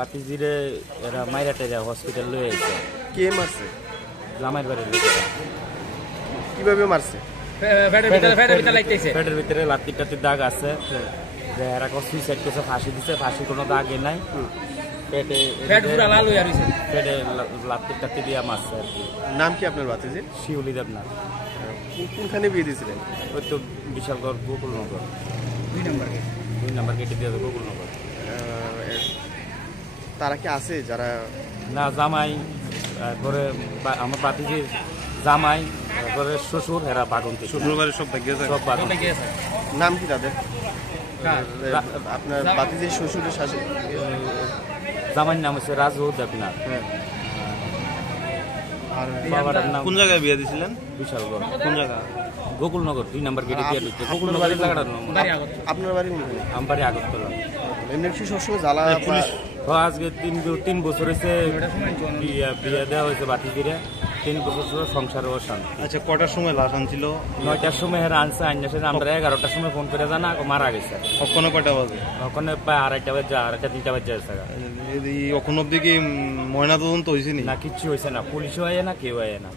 বাতিজিরে এরা মাইরা টাইরা হসপিটাল লয়ে আইছে। কে মারছে? জামাইয়ের বাড়ির লোকেরা। কিভাবে মারছে? পেটের ভিতরে লাত্তি টাত্তির দাগ আছে, যে এরা সুইসাইড করছে, ফাঁসি দিছে, ফাঁসি কোনো দাগে নাই, পেটে লাত্তি টাত্তি দিয়া মারছে আর কি। নাম কি আপনার বাতিজির? শিউলি দেবনাথ। কোনখানে বিয়ে দিয়েছিলেন? ওই তো বিশালগড় গোকুলনগর 2 নম্বর গেটে দিয়ে গোকুলনগর। তারা কি আছে যারা? না, জামাই, তারপরে আমার বাতিজির জামাই, তারপরে শ্বশুর, এরা বাগন্তি, শ্বশুর বাড়ির সব গেছে, সব বাগন্তি। নাম কি তাদের? আপনার বাতিজির শ্বশুরের শাশুড়ি জামাইয়ের নাম হচ্ছে রাজু দেবনাথ। আর বাবার নাম। কোন জায়গায় বিয়ে দিয়েছিলেন? বিশালগড়। কোন জায়গা? গোকুলনগর 2 নম্বর গেটে দিয়ে ঢুকছে। গোকুলনগরের জায়গাটা আপনার বাড়ি? আমার বাড়ি আগরতলা। এমনি কি সবসময় জ্বালা? আজকে 3 বছর হয়েছে বিয়ে দেওয়া হয়েছে বাতিজিরে, 3 বছর সংসারে অশান্তি। আচ্ছা, কটার সময় লাশ আনছিল? 9টার সময় হেরা আনছে, আমরা 11টার সময় ফোন করে জানা মারা গেছে। ওখানে কটা বাজে? ওখানে প্রায় 2:30 বাজে, 2:30-3টা বাজে গেছে। এখন অব্দি কি ময়না তদন্ত হয়েছে না? কিচ্ছু হয়েছে না, পুলিশও আয় না, কেউ আয় না।